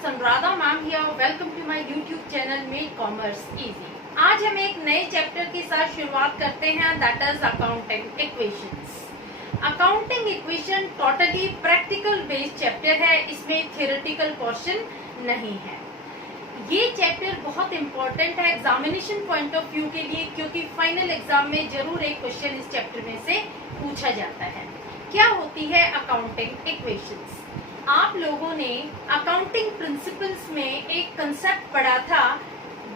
It's Anuradha ma'am here. Welcome to my YouTube channel make commerce easy. आज हम एक नए चैप्टर के साथ शुरुआत करते हैं, that is accounting equations. Accounting equation totally practical based chapter है, इसमें थियोरेटिकल क्वेश्चन नहीं है। ये चैप्टर बहुत इंपॉर्टेंट है एग्जामिनेशन पॉइंट ऑफ व्यू के लिए, क्योंकि फाइनल एग्जाम में जरूर एक क्वेश्चन इस चैप्टर में से पूछा जाता है। क्या होती है अकाउंटिंग इक्वेशंस? आप लोगों ने अकाउंटिंग प्रिंसिपल्स में एक कंसेप्ट पढ़ा था,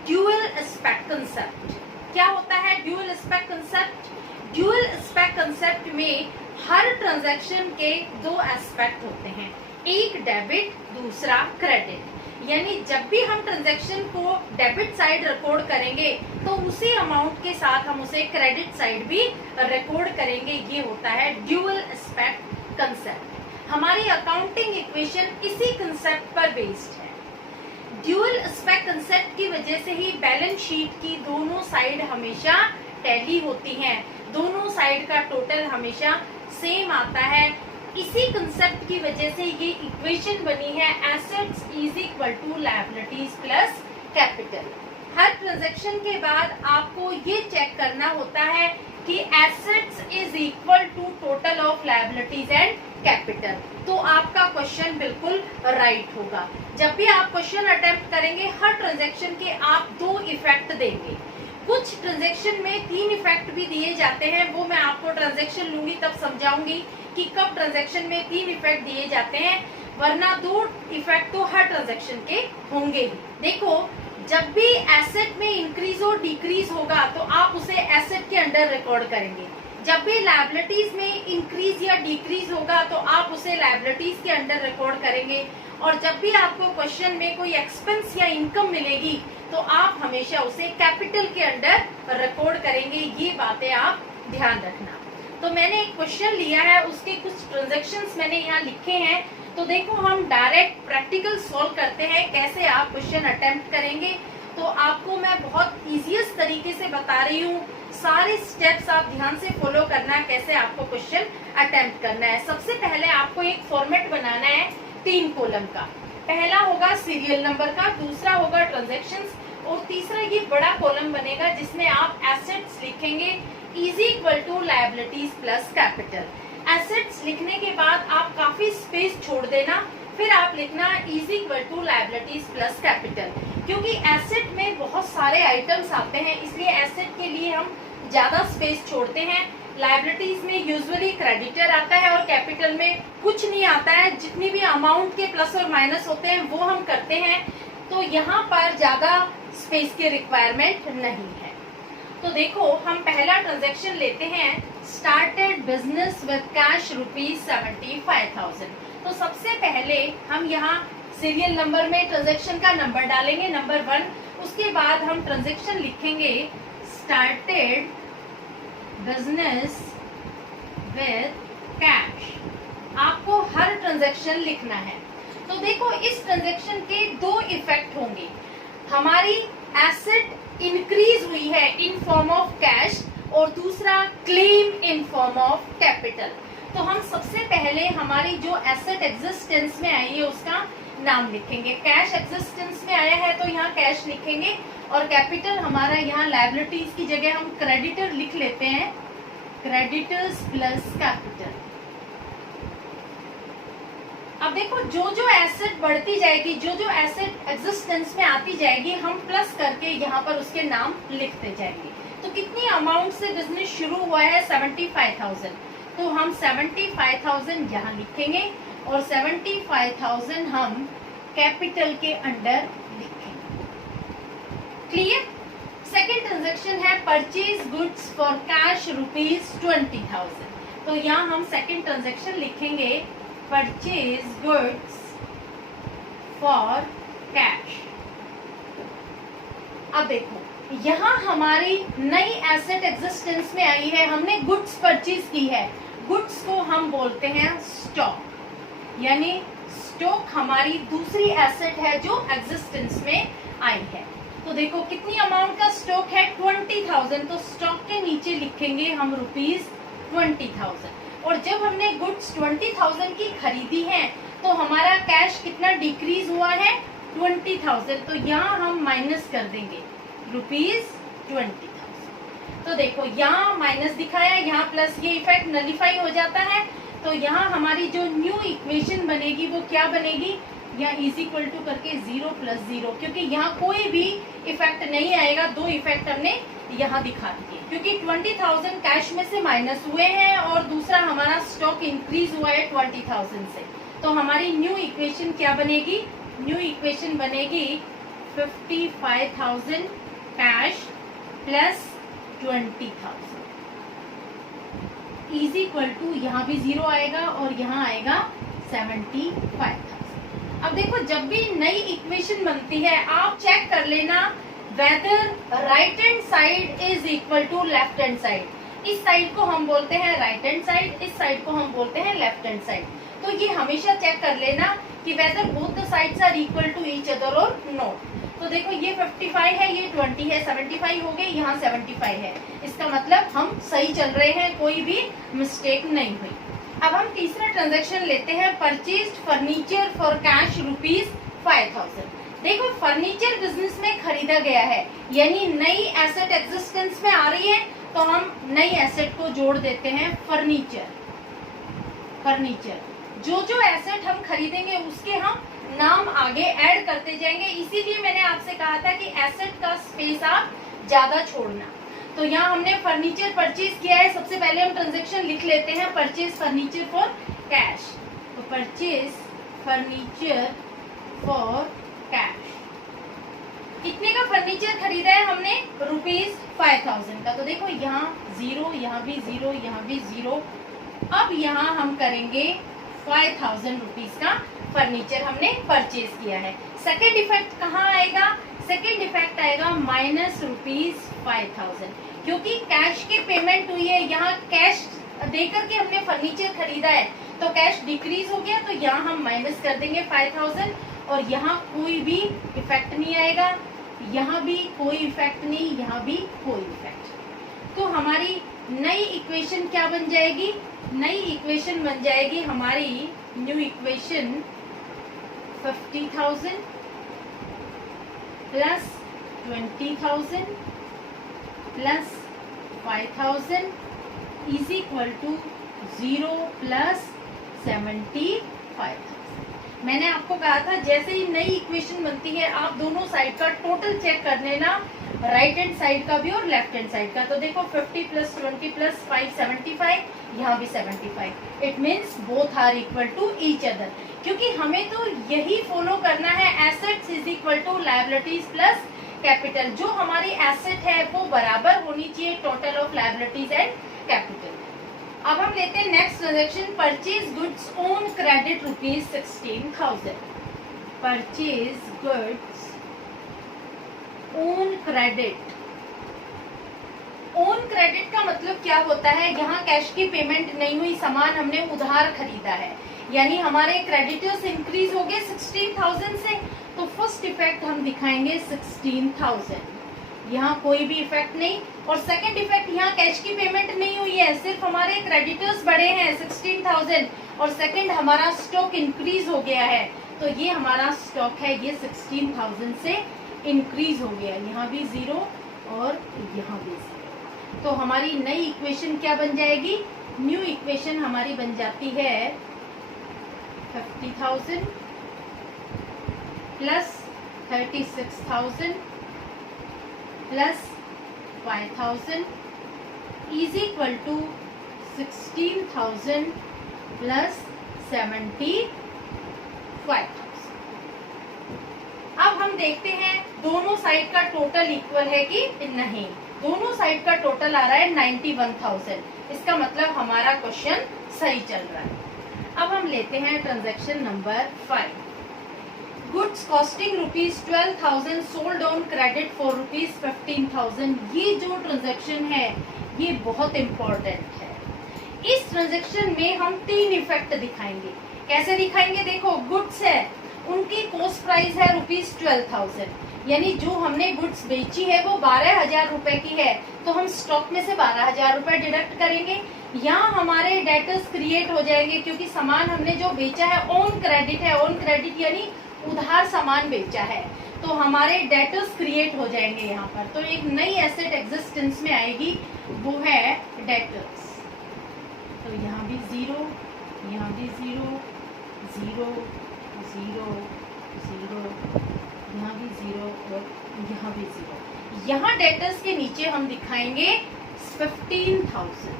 ड्यूअल एस्पेक्ट कंसेप्ट। क्या होता है dual aspect concept? Dual aspect concept में हर ट्रांजैक्शन के दो एस्पेक्ट होते हैं, एक डेबिट दूसरा क्रेडिट। यानी जब भी हम ट्रांजैक्शन को डेबिट साइड रिकॉर्ड करेंगे तो उसी अमाउंट के साथ हम उसे क्रेडिट साइड भी रिकॉर्ड करेंगे। ये होता है ड्यूअल एस्पेक्ट कंसेप्ट। हमारी अकाउंटिंग इक्वेशन इसी कंसेप्ट पर बेस्ड है। ड्यूअल एस्पेक्ट कंसेप्ट की वजह से ही बैलेंस शीट की दोनों साइड हमेशा टैली होती हैं, दोनों साइड का टोटल हमेशा सेम आता है। इसी कंसेप्ट की वजह से ये इक्वेशन बनी है, assets is equal to liabilities plus capital. हर ट्रांजैक्शन के बाद आपको ये चेक करना होता है कि assets is equal to total of liabilities and capital, तो आपका क्वेश्चन बिल्कुल राइट होगा। जब भी आप क्वेश्चन अटेम्प्ट करेंगे, हर ट्रांजैक्शन के आप दो इफेक्ट देंगे। कुछ ट्रांजैक्शन में तीन इफेक्ट भी दिए जाते हैं, वो मैं आपको ट्रांजैक्शन लूंगी तब समझाऊंगी कि कब ट्रांजैक्शन में तीन इफेक्ट दिए जाते हैं, वरना दो इफेक्ट तो हर ट्रांजैक्शन के होंगे ही। देखो, जब भी एसेट में इंक्रीज और डिक्रीज होगा तो आप उसे एसेट के अंडर रिकॉर्ड करेंगे। जब भी लायबिलिटीज में इंक्रीज या डिक्रीज होगा तो आप उसे लायबिलिटीज के अंडर रिकॉर्ड करेंगे। और जब भी आपको क्वेश्चन में कोई एक्सपेंस या इनकम मिलेगी तो आप हमेशा उसे कैपिटल के अंडर रिकॉर्ड करेंगे। ये बातें आप ध्यान रखना। तो मैंने एक क्वेश्चन लिया है, उसके कुछ ट्रांजैक्शंस मैंने यहाँ लिखे हैं। तो देखो, हम डायरेक्ट प्रैक्टिकल सॉल्व करते हैं, कैसे आप क्वेश्चन अटेम्प्ट करेंगे। तो आपको मैं बहुत इजीएस्ट तरीके से बता रही हूँ, सारे स्टेप्स आप ध्यान से फॉलो करना है, कैसे आपको क्वेश्चन अटेम्प्ट करना है। सबसे पहले आपको एक फॉर्मेट बनाना है 3 कॉलम का। पहला होगा सीरियल नंबर का, दूसरा होगा ट्रांजैक्शंस और तीसरा ये बड़ा कॉलम बनेगा जिसमें आप एसेट्स लिखेंगे is equal to liabilities plus capital. Assets लिखने के बाद आप काफी स्पेस छोड़ देना, फिर आप लिखना is equal to liabilities plus capital. क्योंकि एसेट में बहुत सारे आइटम्स आते हैं, इसलिए एसेट के लिए हम ज्यादा स्पेस छोड़ते हैं। लायबिलिटीज में यूजुअली क्रेडिटर आता है और कैपिटल में कुछ नहीं आता है, जितनी भी अमाउंट के प्लस और माइनस होते हैं वो हम करते हैं। तो यहाँ पर ज्यादा स्पेस की रिक्वायरमेंट नहीं है। तो देखो, हम पहला ट्रांजैक्शन लेते हैं, स्टार्टेड बिजनेस विद कैश ₹75,000। तो सबसे पहले हम यहाँ सीरियल नंबर में ट्रांजैक्शन का नंबर डालेंगे, नंबर 1। उसके बाद हम ट्रांजैक्शन लिखेंगे स्टार्टेड बिजनेस विद कैश। आपको हर ट्रांजैक्शन लिखना है। तो देखो, इस ट्रांजैक्शन के दो इफेक्ट होंगे। हमारी एसेट इंक्रीज हुई है इन फॉर्म ऑफ कैश और दूसरा claim in form of capital. तो हम सबसे पहले हमारी जो एसेट एग्जिस्टेंस में आई है उसका नाम लिखेंगे। कैश एग्जिस्टेंस में आया है तो यहाँ कैश लिखेंगे और कैपिटल हमारा यहाँ लायबिलिटीज की जगह हम क्रेडिटर लिख लेते हैं, क्रेडिटर्स प्लस कैपिटल। अब देखो, जो जो एसेट बढ़ती जाएगी, जो जो एसेट एग्जिस्टेंस में आती जाएगी, हम प्लस करके यहाँ पर उसके नाम लिखते जाएंगे। तो कितनी अमाउंट से बिजनेस शुरू हुआ है? 75,000। तो हम 75,000 यहाँ लिखेंगे और 75,000 हम कैपिटल के अंडर लिखेंगे। क्लियर? सेकेंड ट्रांजेक्शन है परचेज गुड्स फॉर कैश ₹20,000। तो यहाँ हम सेकेंड ट्रांजेक्शन लिखेंगे परचेज गुड्स फॉर कैश। अब देखो, यहाँ हमारी नई एसेट एग्जिस्टेंस में आई है, हमने गुड्स परचेज की है। गुड्स को हम बोलते हैं स्टॉक, यानी स्टॉक हमारी दूसरी एसेट है जो एग्जिस्टेंस में आई है। तो देखो, कितनी अमाउंट का स्टॉक है? 20,000। तो स्टॉक के नीचे लिखेंगे हम ₹20,000। और जब हमने गुड्स 20,000 की खरीदी है तो हमारा कैश कितना डिक्रीज हुआ है? 20,000, तो यहाँ हम माइनस कर देंगे ₹20,000। तो देखो यहाँ माइनस दिखाया, यहाँ प्लस, ये इफेक्ट नलिफाई हो जाता है। तो यहाँ हमारी जो न्यू इक्वेशन बनेगी वो क्या बनेगी, यहाँ इज इक्वल टू करके 0 + 0, क्योंकि यहाँ कोई भी इफेक्ट नहीं आएगा। दो इफेक्ट हमने यहाँ दिखा दिए, क्योंकि 20,000 कैश में से माइनस हुए हैं और दूसरा हमारा स्टॉक इंक्रीज हुआ है 20,000 से। तो हमारी न्यू इक्वेशन क्या बनेगी, न्यू इक्वेशन बनेगी 55,000 cash plus 20,000 is equal to, यहाँ भी 0 आएगा और यहाँ आएगा 75,000। अब देखो जब भी नई इक्वेशन बनती है आप चेक कर लेना whether right hand side is equal to left hand side. इस साइड को हम बोलते हैं राइट हैंड साइड, इस साइड को हम बोलते हैं लेफ्ट हैंड साइड। तो ये हमेशा चेक कर लेना कि whether both the sides are equal to each other और नॉट। तो देखो ये 55 है, ये 20 है, 75 हो गई, यहाँ 75 है। इसका मतलब हम सही चल रहे हैं, कोई भी मिस्टेक नहीं हुई। अब हम तीसरा ट्रांजैक्शन लेते हैं, परचेज्ड फर्नीचर फॉर कैश ₹5,000। देखो फर्नीचर बिजनेस में खरीदा गया है, यानी नई एसेट एग्जिस्टेंस में आ रही है, तो हम नई एसेट को जोड़ देते हैं फर्नीचर। फर्नीचर जो जो एसेट हम खरीदेंगे उसके हम नाम आगे ऐड करते जाएंगे। इसीलिए मैंने आपसे कहा था कि एसेट का स्पेस आप ज्यादा छोड़ना। तो यहाँ हमने फर्नीचर परचेज किया है, सबसे पहले हम ट्रांजैक्शन लिख लेते हैं, परचेज फर्नीचर फॉर कैश। तो परचेज फर्नीचर फॉर कैश, कितने का फर्नीचर खरीदा है हमने, ₹5,000 का। तो देखो यहाँ 0, यहाँ भी 0, यहाँ भी 0। अब यहाँ हम करेंगे 5,000 रुपीज का फर्नीचर हमने परचेज किया है। सेकेंड इफेक्ट कहाँ आएगा, सेकेंड इफेक्ट आएगा -5,000, क्योंकि कैश की पेमेंट हुई है। यहाँ कैश देकर के हमने फर्नीचर खरीदा है, तो कैश डिक्रीज हो गया, तो यहाँ हम माइनस कर देंगे 5,000 और यहाँ कोई भी इफेक्ट नहीं आएगा, यहाँ भी कोई इफेक्ट नहीं, यहाँ भी कोई इफेक्ट। तो हमारी नई इक्वेशन क्या बन जाएगी, नई इक्वेशन बन जाएगी हमारी new equation 50,000 plus 20,000 plus 5,000 is equal to 0 plus 75,000। मैंने आपको कहा था जैसे ही नई इक्वेशन बनती है आप दोनों साइड का टोटल चेक कर लेना, राइट हैंड साइड का भी और लेफ्ट हैंड साइड का। तो देखो 50 + 20 + 5 75, यहाँ भी 75। It means both are equal to each other, क्योंकि हमें तो यही फॉलो करना है, assets is equal to liabilities plus capital. जो हमारी एसेट है वो बराबर होनी चाहिए total of liabilities and capital. अब हम लेते हैं next transaction, purchase goods on credit ₹16,000। Purchase goods on credit, on credit का मतलब क्या होता है, यहाँ कैश की पेमेंट नहीं हुई, सामान हमने उधार खरीदा है, यानी हमारे क्रेडिटर्स इंक्रीज हो गए 16,000 से। तो फर्स्ट इफेक्ट हम दिखाएंगे 16,000, यहाँ कोई भी इफेक्ट नहीं। और सेकंड इफेक्ट, यहाँ कैश की पेमेंट नहीं हुई है, सिर्फ हमारे क्रेडिटर्स बढ़े हैं 16,000 और सेकंड हमारा स्टॉक इंक्रीज हो गया है। तो ये हमारा स्टॉक है, ये 16,000 से इंक्रीज हो गया, यहाँ भी 0 और यहाँ भी 0। तो हमारी नई इक्वेशन क्या बन जाएगी, न्यू इक्वेशन हमारी बन जाती है 50,000 plus 36,000 plus 5,000 is equal to 16,000 plus 75,000। अब हम देखते हैं दोनों साइड का टोटल इक्वल है कि नहीं। दोनों साइड का टोटल आ रहा है 91,000, इसका मतलब हमारा क्वेश्चन सही चल रहा है। अब हम लेते हैं transaction number 5, goods costing ₹12,000 sold on credit for ₹15,000। ये जो ट्रांजैक्शन है ये बहुत इम्पोर्टेंट है। इस ट्रांजैक्शन में हम 3 इफेक्ट दिखाएंगे। कैसे दिखाएंगे, देखो गुड्स है, उनकी कॉस्ट प्राइस है ₹12,000, यानी जो हमने गुड्स बेची है वो 12,000 रुपए की है, तो हम स्टॉक में से 12,000 रुपए डिडक्ट करेंगे। यहाँ हमारे डेटर्स क्रिएट हो जाएंगे, क्योंकि सामान हमने जो बेचा है ऑन क्रेडिट है, ऑन क्रेडिट यानी उधार सामान बेचा है, तो हमारे डेटर्स क्रिएट हो जाएंगे यहाँ पर। तो एक नई एसेट एग्जिस्टेंस में आएगी, वो है डेटर्स। तो यहाँ भी 0, यहाँ भी 0, 0, 0, 0, यहाँ भी 0 और यहाँ भी 0। यहाँ डेटर्स के नीचे हम दिखाएंगे 15,000।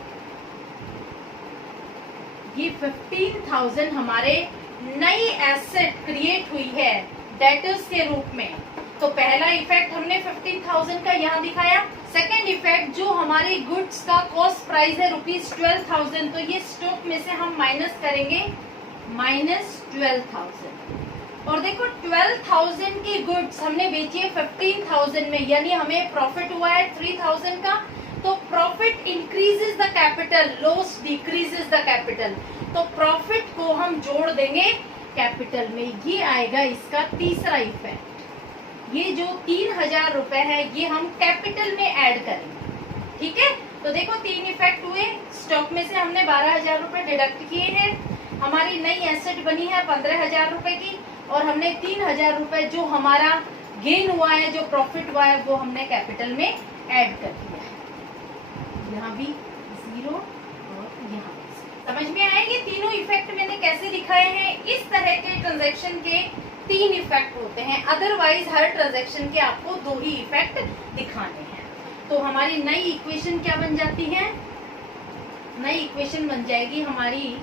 ये 15,000 हमारे नई एसेट क्रिएट हुई है डेटर्स के रूप में। तो पहला इफेक्ट हमने 15,000 का यहाँ दिखाया। सेकेंड इफेक्ट जो हमारी गुड्स का कॉस्ट प्राइस है ₹12,000, तो ये स्टॉक में से हम माइनस करेंगे -12,000। और देखो 12,000 की गुड्स हमने बेची है 15,000 में, यानी हमें प्रॉफिट हुआ है 3,000 का। तो profit increases the capital, loss decreases the capital. तो प्रॉफिट को हम जोड़ देंगे कैपिटल में। ये आएगा इसका तीसरा इफेक्ट। ये जो 3,000 रुपए है ये हम कैपिटल में ऐड करेंगे। ठीक है, तो देखो 3 इफेक्ट हुए। स्टॉक में से हमने 12,000 रुपए डिडक्ट किए हैं, हमारी नई एसेट बनी है 15,000 रुपए की, और हमने 3,000 रुपए जो हमारा गेन हुआ है, जो प्रॉफिट हुआ है, वो हमने कैपिटल में ऐड कर दिया है। यहाँ भी 0 और यहाँ भी। समझ में आया ये तीनों इफेक्ट मैंने कैसे दिखाए हैं? इस तरह के ट्रांजैक्शन के 3 इफेक्ट होते हैं, अदरवाइज हर ट्रांजैक्शन के आपको 2 ही इफेक्ट दिखाने हैं। तो हमारी नई इक्वेशन क्या बन जाती है? नई इक्वेशन बन जाएगी हमारी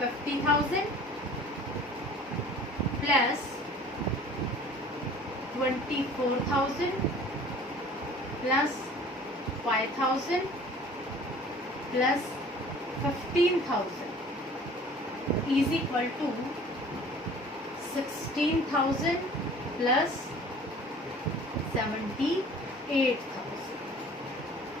50,000 plus 24,000 plus 5,000 plus 15,000 is equal to 16,000 plus 78,000।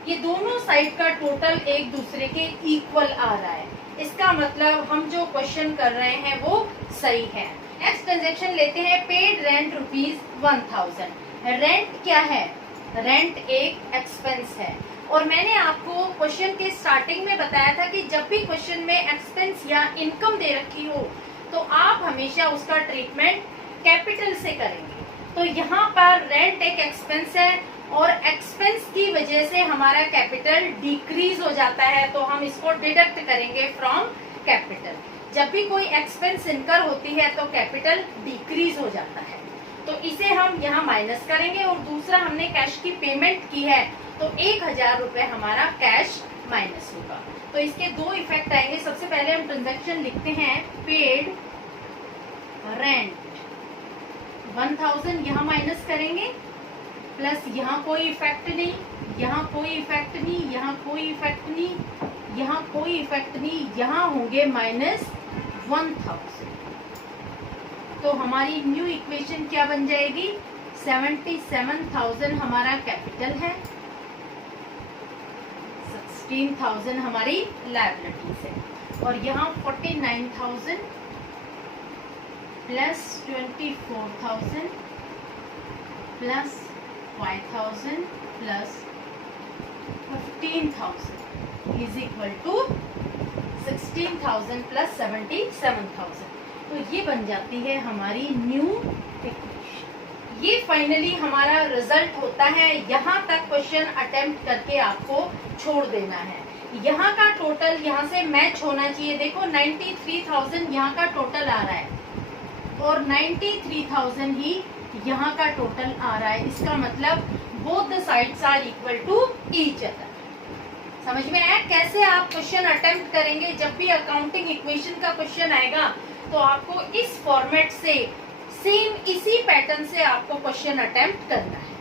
ये दोनों साइड का टोटल एक दूसरे के इक्वल आ रहा है। इसका मतलब हम जो क्वेश्चन कर रहे हैं वो सही है। नेक्स्ट ट्रांजेक्शन लेते हैं, पेड रेंट ₹1,000। रेंट क्या है? रेंट एक एक्सपेंस है, और मैंने आपको क्वेश्चन के स्टार्टिंग में बताया था कि जब भी क्वेश्चन में एक्सपेंस या इनकम दे रखी हो तो आप हमेशा उसका ट्रीटमेंट कैपिटल से करेंगे। तो यहाँ पर रेंट एक एक्सपेंस है और एक्सपेंस की वजह से हमारा कैपिटल डिक्रीज हो जाता है, तो हम इसको डिडक्ट करेंगे फ्रॉम कैपिटल। जब भी कोई एक्सपेंस इनकर होती है तो कैपिटल डिक्रीज हो जाता है, तो इसे हम यहाँ माइनस करेंगे। और दूसरा, हमने कैश की पेमेंट की है तो 1,000 रुपए हमारा कैश माइनस होगा। तो इसके 2 इफेक्ट आएंगे। सबसे पहले हम ट्रांजैक्शन लिखते हैं, पेड रेंट 1,000 यहाँ माइनस करेंगे, प्लस यहाँ कोई इफेक्ट नहीं, यहाँ कोई इफेक्ट नहीं, यहाँ कोई इफेक्ट नहीं, यहाँ कोई इफेक्ट नहीं, यहाँ होंगे -1,000। तो हमारी न्यू इक्वेशन क्या बन जाएगी? 77,000 हमारा कैपिटल है, 16,000 हमारी लायबिलिटीज है, और यहाँ 49,000 plus 24,000 plus 5,000 plus 15,000 is equal to 16,000 plus 77,000। तो ये बन जाती है हमारी न्यू इक्वेशन। ये फाइनली हमारा रिजल्ट होता है। यहाँ तक क्वेश्चन अटेम्प्ट करके आपको छोड़ देना है। यहाँ का टोटल यहाँ से मैच होना चाहिए। देखो 93,000 यहाँ का टोटल आ रहा है और 93,000 ही यहाँ का टोटल आ रहा है। इसका मतलब both the sides are equal to each other. समझ में आया कैसे आप क्वेश्चन अटेम्प्ट करेंगे? जब भी अकाउंटिंग इक्वेशन का क्वेश्चन आएगा तो आपको इस फॉर्मेट से सेम इसी पैटर्न से आपको क्वेश्चन अटेम्प्ट करना है।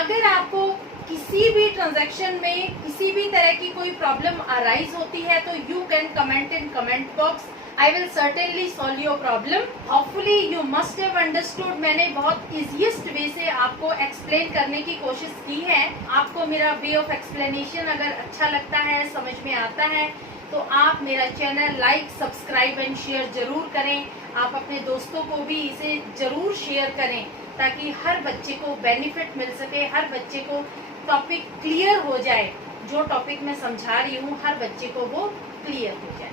अगर आपको किसी भी ट्रांजैक्शन में किसी भी तरह की कोई प्रॉब्लम अराइज होती है तो you can comment in comment box. I will certainly solve your problem. Hopefully you must have understood. मैंने बहुत इजीएस्ट वे से आपको एक्सप्लेन करने की कोशिश की है। आपको मेरा वे ऑफ एक्सप्लेनेशन अगर अच्छा लगता है, समझ में आता है, तो आप मेरा channel like, subscribe and share जरूर करें। आप अपने दोस्तों को भी इसे जरूर शेयर करें ताकि हर बच्चे को बेनिफिट मिल सके, हर बच्चे को टॉपिक क्लियर हो जाए। जो टॉपिक मैं समझा रही हूँ हर बच्चे को वो क्लियर हो जाए।